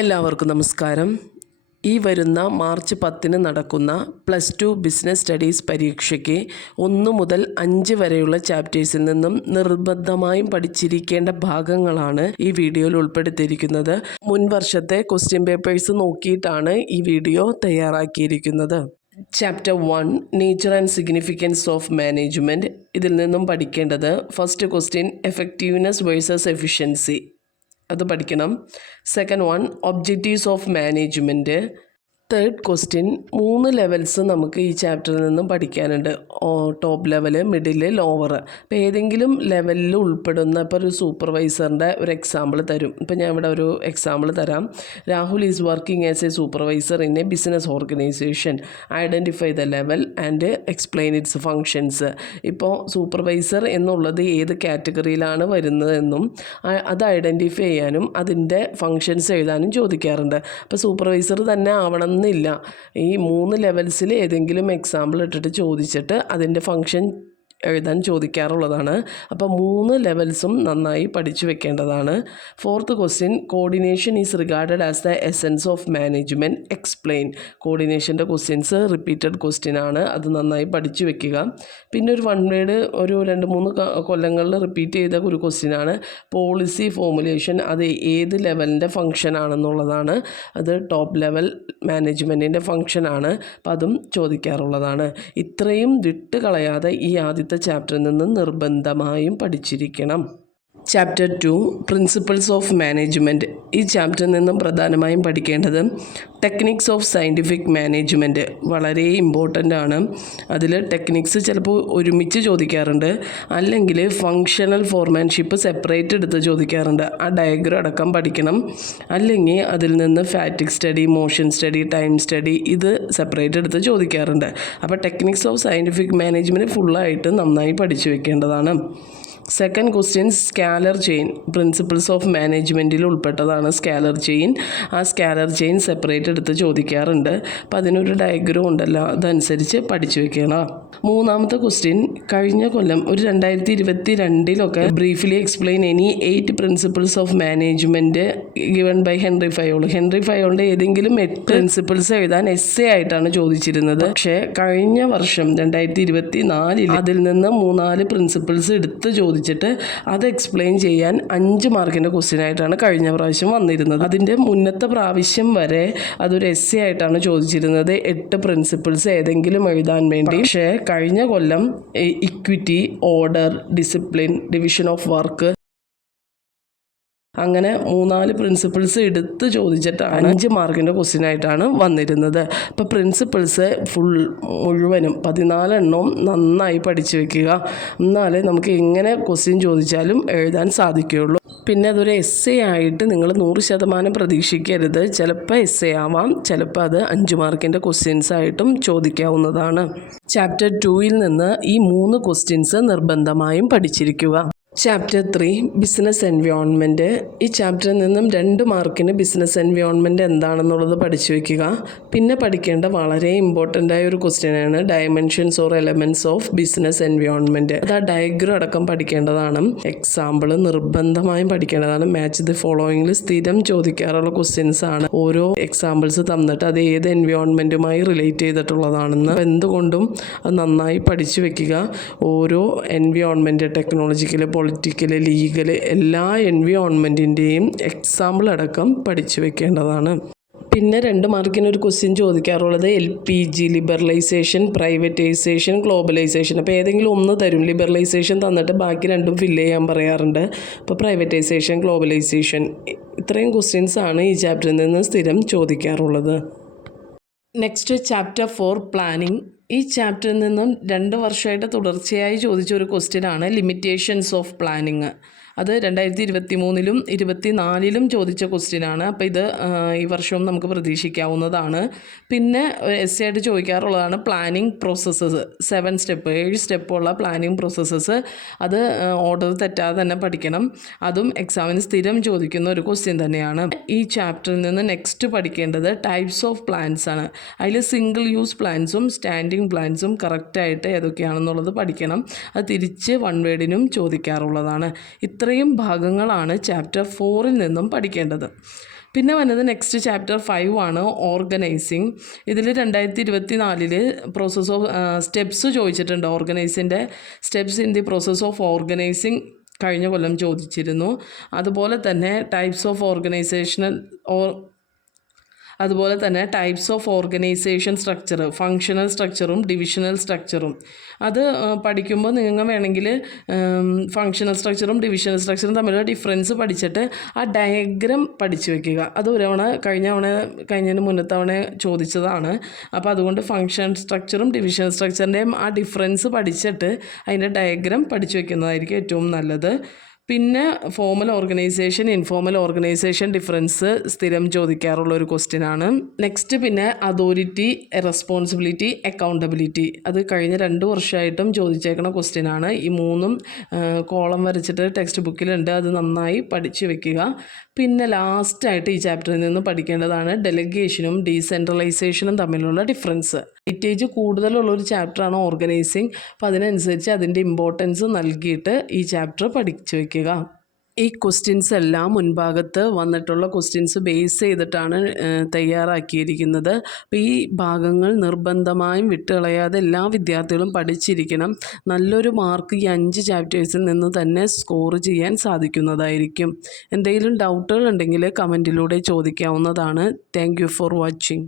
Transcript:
എല്ലാവർക്കും നമസ്കാരം. ഈ വരുന്ന മാർച്ച് 10 നടക്കുന്ന +2 ബിസിനസ് സ്റ്റഡീസ് പരീക്ഷയ്ക്ക് 1 മുതൽ 5 വരെയുള്ള ചാപ്റ്റേഴ്സിൽ നിന്നും നിർബന്ധമായും പഠിച്ചിരിക്കേണ്ട ഭാഗങ്ങളാണ് ഈ വീഡിയോയിൽ ഉൾപ്പെടുത്തിയിരിക്കുന്നത്. മുൻ വർഷത്തെ ക്വസ്റ്റ്യൻ പേപ്പേഴ്സ് നോക്കിയിട്ടാണ് ഈ വീഡിയോ തയ്യാറാക്കിയിരിക്കുന്നത്. Chapter 1 nature and significance of management. ഇതിൽ നിന്നും പഠിക്കേണ്ടത് first question effectiveness versus efficiency, അത് പഠിക്കണം. Second one objectives of management. Third question 3 levels നമുക്ക് ഈ ചാപ്റ്ററിൽ നിന്നും പഠിക്കാനുണ്ട്. Top level, middle, lower. അപ്പോൾ ഏതെങ്കിലും ലെവലിൽ ഉൾപ്പെടുന്ന ഇപ്പോൾ ഒരു സൂപ്പർവൈസറിൻ്റെ ഒരു എക്സാമ്പിൾ തരും. ഇപ്പോൾ ഞാൻ ഇവിടെ ഒരു എക്സാമ്പിൾ തരാം. Rahul is working as A supervisor in A business organisation. Identify the level and explain its functions. ഇപ്പോൾ സൂപ്പർവൈസർ എന്നുള്ളത് ഏത് കാറ്റഗറിയിലാണ് വരുന്നതെന്നും അത് ഐഡൻറ്റിഫൈ ചെയ്യാനും അതിൻ്റെ ഫങ്ഷൻസ് എഴുതാനും ചോദിക്കാറുണ്ട്. അപ്പോൾ സൂപ്പർവൈസർ തന്നെ ആവണം എന്നില്ല. ഈ 3 ലെവൽസിൽ ഏതെങ്കിലും എക്സാമ്പിൾ ഇട്ടിട്ട് ചോദിച്ചിട്ട് അതിൻ്റെ ഫങ്ഷൻ എഴുതാൻ ചോദിക്കാറുള്ളതാണ്. അപ്പോൾ 3 ലെവൽസും നന്നായി പഠിച്ചു വെക്കേണ്ടതാണ്. Fourth question coordination is regarded as the essence of management. Explain. കോർഡിനേഷൻ്റെ ക്വസ്റ്റ്യൻസ് റിപ്പീറ്റഡ് ക്വസ്റ്റ്യൻ ആണ്, അത് നന്നായി പഠിച്ചു വെക്കുക. പിന്നെ ഒരു 1 വേർഡ് ഒരു 2-3 കൊല്ലങ്ങളിൽ റിപ്പീറ്റ് ചെയ്ത ഒരു ക്വസ്റ്റ്യനാണ് പോളിസി ഫോർമുലേഷൻ. അത് ഏത് ലെവലിൻ്റെ ഫങ്ഷൻ ആണെന്നുള്ളതാണ്. അത് ടോപ്പ് ലെവൽ മാനേജ്മെൻറ്റിൻ്റെ ഫങ്ഷനാണ്. അപ്പോൾ അതും ചോദിക്കാറുള്ളതാണ്. ഇത്രയും വിട്ട് കളയാതെ ഈ ആദ്യത്തെ ചാപ്റ്ററിൽ നിന്ന് നിർബന്ധമായും പഠിച്ചിരിക്കണം. Chapter 2 principles of management. ഈ ചാപ്റ്ററിൽ നിന്നും പ്രധാനമായും പഠിക്കേണ്ടത് ടെക്നിക്സ് ഓഫ് സയൻറ്റിഫിക് മാനേജ്മെൻറ്റ് വളരെ ഇമ്പോർട്ടൻ്റ് ആണ്. അതിൽ ടെക്നിക്സ് ചിലപ്പോൾ ഒരുമിച്ച് ചോദിക്കാറുണ്ട്, അല്ലെങ്കിൽ ഫങ്ഷണൽ ഫോർമാൻഷിപ്പ് സെപ്പറേറ്റ് എടുത്ത് ചോദിക്കാറുണ്ട്. ആ ഡയഗ്രം അടക്കം പഠിക്കണം. അല്ലെങ്കിൽ അതിൽ നിന്ന് ഫാറ്റിക് study, motion study, time study ഇത് സെപ്പറേറ്റ് എടുത്ത് ചോദിക്കാറുണ്ട്. അപ്പോൾ ടെക്നിക്സ് ഓഫ് സയൻറ്റിഫിക് മാനേജ്മെൻറ്റ് ഫുള്ളായിട്ട് നന്നായി പഠിച്ചു വെക്കേണ്ടതാണ്. Second question scalar chain. Principles of മാനേജ്മെൻറ്റിൽ ഉൾപ്പെട്ടതാണ് സ്കാലർ ചെയിൻ. ആ സ്കാലർ ചെയിൻ സെപ്പറേറ്റ് എടുത്ത് ചോദിക്കാറുണ്ട്. അപ്പോൾ അതിനൊരു ഡയഗ്രം ഉണ്ടല്ലോ, അതനുസരിച്ച് പഠിച്ചു വെക്കണം. മൂന്നാമത്തെ ക്വസ്റ്റ്യൻ കഴിഞ്ഞ കൊല്ലം ഒരു 2022 briefly explain any 8 principles of management given by Henri Fayol. Henri ഫയോളിൻ്റെ ഏതെങ്കിലും 8 പ്രിൻസിപ്പിൾസ് എഴുതാൻ എസ്സേ ആയിട്ടാണ് ചോദിച്ചിരുന്നത്. പക്ഷേ കഴിഞ്ഞ വർഷം 2024 അതിൽ നിന്ന് 3-4 പ്രിൻസിപ്പിൾസ് എടുത്ത് ചോദിച്ചിട്ട് അത് എക്സ്പ്ലെയിൻ ചെയ്യാൻ 5 മാർക്കിൻ്റെ ക്വസ്റ്റ്യൻ ആയിട്ടാണ് കഴിഞ്ഞ പ്രാവശ്യം വന്നിരുന്നത്. അതിൻ്റെ മുന്നത്തെ പ്രാവശ്യം വരെ അതൊരു എസ്സേ ആയിട്ടാണ് ചോദിച്ചിരുന്നത്, 8 പ്രിൻസിപ്പിൾസ് ഏതെങ്കിലും എഴുതാൻ വേണ്ടി. പക്ഷേ കഴിഞ്ഞ കൊല്ലം equity, order, discipline, division of work അങ്ങനെ 3-4 പ്രിൻസിപ്പിൾസ് എടുത്ത് ചോദിച്ചിട്ടാണ് 5 മാർക്കിൻ്റെ ക്വസ്റ്റ്യൻ ആയിട്ടാണ് വന്നിരുന്നത്. അപ്പോൾ പ്രിൻസിപ്പിൾസ് മുഴുവനും 14 എണ്ണവും നന്നായി പഠിച്ചു വെക്കുക. എന്നാലേ നമുക്ക് എങ്ങനെ ക്വസ്റ്റ്യൻ ചോദിച്ചാലും എഴുതാൻ സാധിക്കുകയുള്ളൂ. പിന്നെ അതൊരു എസ്സേ ആയിട്ട് നിങ്ങൾ 100% പ്രതീക്ഷിക്കരുത്. ചിലപ്പോൾ എസ്സേ ആവാം, ചിലപ്പോൾ അത് 5 മാർക്കിൻ്റെ ക്വസ്റ്റ്യൻസ് ആയിട്ടും ചോദിക്കാവുന്നതാണ്. ചാപ്റ്റർ 2 നിന്ന് ഈ 3 ക്വസ്റ്റ്യൻസ് നിർബന്ധമായും പഠിച്ചിരിക്കുക. Chapter 3 business environment. ഈ ചാപ്റ്ററിൽ നിന്നും 2 മാർക്കിന് ബിസിനസ് എൻവയോൺമെൻറ്റ് എന്താണെന്നുള്ളത് പഠിച്ചു വയ്ക്കുക. പിന്നെ പഠിക്കേണ്ട വളരെ ഇമ്പോർട്ടൻ്റ് ആയ ഒരു ക്വസ്റ്റ്യനാണ് dimensions or elements of business environment. അത് ആ ഡയഗ്രം അടക്കം പഠിക്കേണ്ടതാണ്. എക്സാമ്പിൾ നിർബന്ധമായും പഠിക്കേണ്ടതാണ്. മാച്ച് ദി ഫോളോയിങ്ങിൽ സ്ഥിരം ചോദിക്കാറുള്ള ക്വസ്റ്റ്യൻസ് ആണ്. ഓരോ എക്സാമ്പിൾസ് തന്നിട്ട് അത് ഏത് എൻവയോൺമെൻറ്റുമായി റിലേറ്റ് ചെയ്തിട്ടുള്ളതാണെന്ന് എന്തുകൊണ്ടും അത് നന്നായി പഠിച്ചു വയ്ക്കുക. ഓരോ എൻവയോൺമെൻറ്റ് ടെക്നോളജിക്കൽ, പൊളിറ്റിക്കൽ, ലീഗൽ എല്ലാ എൻവയോൺമെൻറ്റിൻ്റെയും എക്സാമ്പിൾ അടക്കം പഠിച്ചു വെക്കേണ്ടതാണ്. പിന്നെ 2 മാർക്കിന് ഒരു ക്വസ്റ്റ്യൻ ചോദിക്കാറുള്ളത് LPG, ലിബറലൈസേഷൻ, പ്രൈവറ്റൈസേഷൻ, ഗ്ലോബലൈസേഷൻ. അപ്പോൾ ഏതെങ്കിലും ഒന്ന് തരും. ലിബറലൈസേഷൻ തന്നിട്ട് ബാക്കി 2 ഫില്ല് ചെയ്യാൻ പറയാറുണ്ട്. അപ്പോൾ പ്രൈവറ്റൈസേഷൻ, ഗ്ലോബലൈസേഷൻ ഇത്രയും ക്വസ്റ്റ്യൻസ് ആണ് ഈ ചാപ്റ്ററിൽ നിന്ന് സ്ഥിരം ചോദിക്കാറുള്ളത്. Next chapter 4 planning. ഈ ചാപ്റ്ററിൽ നിന്നും 2 വർഷമായിട്ട് തുടർച്ചയായി ചോദിച്ച ഒരു ക്വസ്റ്റ്യനാണ് ലിമിറ്റേഷൻസ് ഓഫ് പ്ലാനിങ്. അത് 2023-ലും 2024-ലും ചോദിച്ച ക്വസ്റ്റ്യനാണ്. അപ്പോൾ ഇത് ഈ വർഷവും നമുക്ക് പ്രതീക്ഷിക്കാവുന്നതാണ്. പിന്നെ എസ്സേ ആയിട്ട് ചോദിക്കാറുള്ളതാണ് പ്ലാനിങ് പ്രോസസ്സസ്. 7 സ്റ്റെപ്പുള്ള പ്ലാനിങ് പ്രോസസ്സസ്. അത് ഓർഡർ തെറ്റാതെ തന്നെ പഠിക്കണം. അതും എക്സാമിന് സ്ഥിരം ചോദിക്കുന്ന ഒരു ക്വസ്റ്റ്യൻ തന്നെയാണ്. ഈ ചാപ്റ്ററിൽ നിന്ന് നെക്സ്റ്റ് പഠിക്കേണ്ടത് ടൈപ്സ് ഓഫ് പ്ലാൻസ് ആണ്. അതിൽ സിംഗിൾ യൂസ് പ്ലാൻസും സ്റ്റാൻഡിങ് പ്ലാൻസും കറക്റ്റായിട്ട് ഏതൊക്കെയാണെന്നുള്ളത് പഠിക്കണം. അത് തിരിച്ച് 1 വേർഡിനും ചോദിക്കാറുള്ളതാണ്. ഇത്രയും ഭാഗങ്ങളാണ് ചാപ്റ്റർ 4-ൽ നിന്നും പഠിക്കേണ്ടത്. പിന്നെ വന്നത് നെക്സ്റ്റ് ചാപ്റ്റർ 5 ആണ് ഓർഗനൈസിങ്. ഇതിൽ 2024 പ്രോസസ് ഓഫ് സ്റ്റെപ്സ് ചോദിച്ചിട്ടുണ്ട്. ഓർഗനൈസിൻ്റെ steps in the process of organising കഴിഞ്ഞ കൊല്ലം ചോദിച്ചിരുന്നു. അതുപോലെ തന്നെ types of organisation structure, functional സ്ട്രക്ചറും ഡിവിഷണൽ സ്ട്രക്ചറും. അത് പഠിക്കുമ്പോൾ നിങ്ങൾ വേണമെങ്കിൽ ഫങ്ഷണൽ സ്ട്രക്ചറും ഡിവിഷണൽ സ്ട്രക്ചറും തമ്മിലുള്ള ഡിഫറൻസ് പഠിച്ചിട്ട് ആ ഡയഗ്രം പഠിച്ചു വയ്ക്കുക. അത് ഒരു തവണ കഴിഞ്ഞതിന് മുന്നത്തെ തവണ ചോദിച്ചതാണ്. അപ്പോൾ അതുകൊണ്ട് ഫങ്ഷൻ സ്ട്രക്ചറും ഡിവിഷണൽ സ്ട്രക്ചറിൻ്റെയും ആ ഡിഫറൻസ് പഠിച്ചിട്ട് അതിൻ്റെ ഡയഗ്രം പഠിച്ചു വയ്ക്കുന്നതായിരിക്കും ഏറ്റവും നല്ലത്. പിന്നെ formal organisation, informal organisation difference സ്ഥിരം ചോദിക്കാറുള്ള ഒരു ക്വസ്റ്റ്യനാണ്. നെക്സ്റ്റ് പിന്നെ അതോറിറ്റി, റെസ്പോൺസിബിലിറ്റി, അക്കൗണ്ടബിലിറ്റി. അത് കഴിഞ്ഞ 2 വർഷമായിട്ടും ചോദിച്ചേക്കുന്ന ക്വസ്റ്റ്യനാണ്. ഈ 3ഉം കോളം വരച്ചിട്ട് ടെക്സ്റ്റ് ബുക്കിലുണ്ട്. അത് നന്നായി പഠിച്ചു വെക്കുക. പിന്നെ ലാസ്റ്റായിട്ട് ഈ ചാപ്റ്ററിൽ നിന്ന് പഠിക്കേണ്ടതാണ് ഡെലിഗേഷനും ഡീസെൻട്രലൈസേഷനും തമ്മിലുള്ള ഡിഫറൻസ്. വെയിറ്റേജ് കൂടുതലുള്ളൊരു ചാപ്റ്ററാണ് ഓർഗനൈസിങ്. അപ്പോൾ അതിനനുസരിച്ച് അതിൻ്റെ ഇമ്പോർട്ടൻസ് നൽകിയിട്ട് ഈ ചാപ്റ്റർ പഠിച്ചു വയ്ക്കുക. ഈ ക്വസ്റ്റ്യൻസ് എല്ലാം മുൻഭാഗത്ത് വന്നിട്ടുള്ള ക്വസ്റ്റ്യൻസ് ബേസ് ചെയ്തിട്ടാണ് തയ്യാറാക്കിയിരിക്കുന്നത്. അപ്പോൾ ഈ ഭാഗങ്ങൾ നിർബന്ധമായും വിട്ടുകളയാതെ എല്ലാ വിദ്യാർത്ഥികളും പഠിച്ചിരിക്കണം. നല്ലൊരു മാർക്ക് ഈ 5 ചാപ്റ്റേഴ്സിൽ നിന്ന് തന്നെ സ്കോർ ചെയ്യാൻ സാധിക്കുന്നതായിരിക്കും. എന്തെങ്കിലും ഡൗട്ടുകൾ ഉണ്ടെങ്കിൽ കമൻറ്റിലൂടെ ചോദിക്കാവുന്നതാണ്. Thank you for watching.